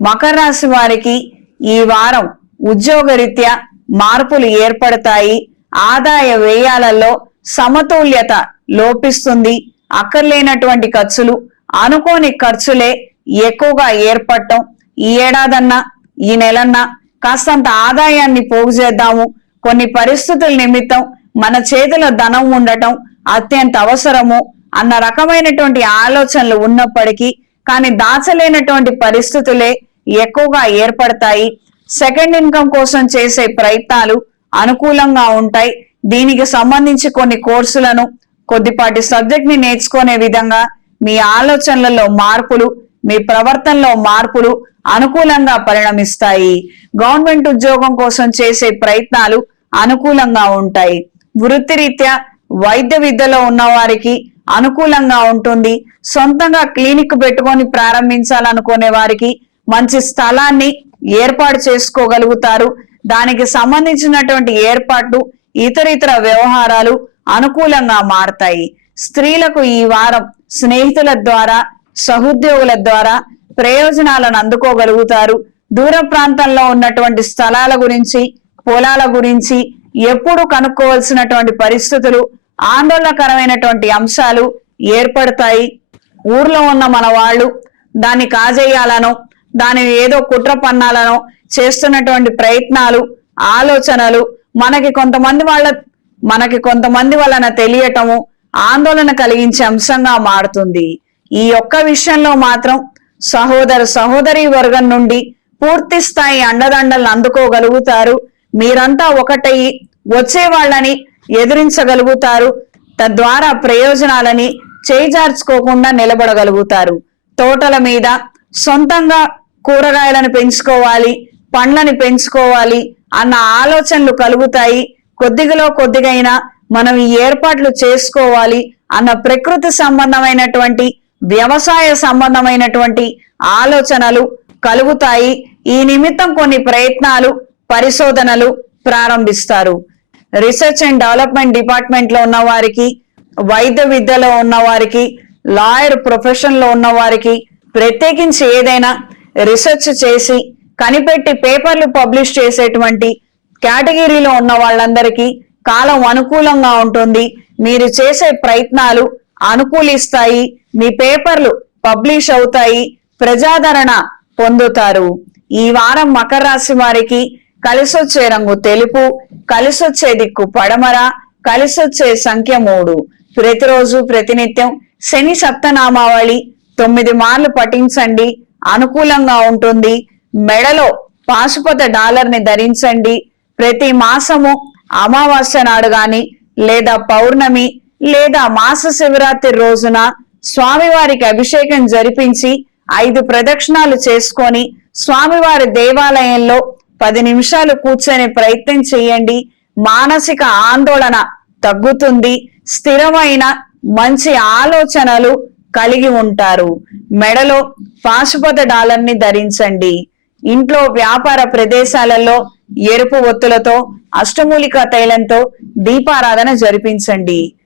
మకర రాశి వారికి ఈ వారం ఉద్యోగరీత్యా మార్పులు ఏర్పడతాయి. ఆదాయ వ్యయాలలో సమతుల్యత లోపిస్తుంది. అక్కర్లేనటువంటి ఖర్చులు అనుకోని ఖర్చులే ఎక్కువగా ఏర్పడటం ఈ ఏడాదన్నా ఈ నెలన్నా కాస్తంత ఆదాయాన్ని పోగు చేద్దాము. కొన్ని పరిస్థితుల నిమిత్తం మన చేతిలో ధనం ఉండటం అత్యంత అవసరము అన్న రకమైనటువంటి ఆలోచనలు ఉన్నప్పటికీ కానీ దాచలేనటువంటి పరిస్థితులే ఎక్కువగా ఏర్పడతాయి. సెకండ్ ఇన్కమ్ కోసం చేసే ప్రయత్నాలు అనుకూలంగా ఉంటాయి. దీనికి సంబంధించి కొన్ని కోర్సులను కొద్దిపాటి సబ్జెక్ట్ని నేర్చుకునే విధంగా మీ ఆలోచనలలో మార్పులు మీ ప్రవర్తనలో మార్పులు అనుకూలంగా పరిణమిస్తాయి. గవర్నమెంట్ ఉద్యోగం కోసం చేసే ప్రయత్నాలు అనుకూలంగా ఉంటాయి. వృత్తిరీత్యా వైద్య విద్యలో ఉన్న వారికి అనుకూలంగా ఉంటుంది. సొంతంగా క్లినిక్ పెట్టుకొని ప్రారంభించాలనుకునే వారికి మంచి స్థలాన్ని ఏర్పాటు చేసుకోగలుగుతారు. దానికి సంబంధించినటువంటి ఏర్పాట్లు ఇతర ఇతర వ్యవహారాలు అనుకూలంగా మారతాయి. స్త్రీలకు ఈ వారం స్నేహితుల ద్వారా సహోద్యోగుల ద్వారా ప్రయోజనాలను అందుకోగలుగుతారు. దూర ప్రాంతంలో ఉన్నటువంటి స్థలాల గురించి పొలాల గురించి ఎప్పుడు కనుక్కోవాల్సినటువంటి పరిస్థితులు ఆందోళనకరమైనటువంటి అంశాలు ఏర్పడతాయి. ఊర్లో ఉన్న మన వాళ్ళు దాన్ని కాజేయాలనో దాని ఏదో కుట్ర పన్నాలను చేస్తున్నటువంటి ప్రయత్నాలు ఆలోచనలు మనకి కొంతమంది వాళ్ళ మనకి కొంతమంది వలన తెలియటము ఆందోళన కలిగించే అంశంగా మారుతుంది. ఈ ఒక్క విషయంలో మాత్రం సహోదర సహోదరి వర్గం నుండి పూర్తి స్థాయి అండదండలను అందుకోగలుగుతారు. మీరంతా ఒకటయి వచ్చే వాళ్ళని ఎదిరించగలుగుతారు. తద్వారా ప్రయోజనాలని చేజార్చుకోకుండా నిలబడగలుగుతారు. తోటల మీద సొంతంగా కూరగాయలను పెంచుకోవాలి పండ్లని పెంచుకోవాలి అన్న ఆలోచనలు కలుగుతాయి. కొద్దిగలో కొద్దిగైనా మనం ఈ ఏర్పాట్లు చేసుకోవాలి అన్న ప్రకృతి సంబంధమైనటువంటి వ్యవసాయ సంబంధమైనటువంటి ఆలోచనలు కలుగుతాయి. ఈ నిమిత్తం కొన్ని ప్రయత్నాలు పరిశోధనలు ప్రారంభిస్తారు. రీసెర్చ్ అండ్ డెవలప్మెంట్ డిపార్ట్మెంట్లో ఉన్న వారికి వైద్య విద్యలో ఉన్న వారికి లాయర్ ప్రొఫెషన్లో ఉన్న వారికి ప్రత్యేకించి ఏదైనా రీసెర్చ్ చేసి కనిపెట్టి పేపర్లు పబ్లిష్ చేసేటువంటి కేటగిరీలో ఉన్న వాళ్ళందరికీ కాలం అనుకూలంగా ఉంటుంది. మీరు చేసే ప్రయత్నాలు అనుకూలిస్తాయి. మీ పేపర్లు పబ్లిష్ అవుతాయి. ప్రజాదరణ పొందుతారు. ఈ వారం మకర రాశి వారికి కలిసొచ్చే రంగు తెలుపు కలిసొచ్చే దిక్కు పడమర కలిసొచ్చే సంఖ్య మూడు. ప్రతిరోజు ప్రతినిత్యం శని సప్తనామావళి తొమ్మిది మార్లు పఠించండి అనుకూలంగా ఉంటుంది. మెడలో పాశుపత డాలర్ని ధరించండి. ప్రతి మాసము అమావాస్య నాడు గాని లేదా పౌర్ణమి లేదా మాస శివరాత్రి రోజున స్వామివారికి అభిషేకం జరిపించి ఐదు ప్రదక్షిణాలు చేసుకొని స్వామివారి దేవాలయంలో పది నిమిషాలు కూర్చొని ప్రయత్నం చేయండి. మానసిక ఆందోళన తగ్గుతుంది. స్థిరమైన మంచి ఆలోచనలు కలిగి ఉంటారు. మెడలో పాశుపత డాలర్ని ధరించండి. ఇంట్లో వ్యాపార ప్రదేశాలలో ఎరుపు ఒత్తులతో అష్టమూలిక తైలంతో దీపారాధన జరిపించండి.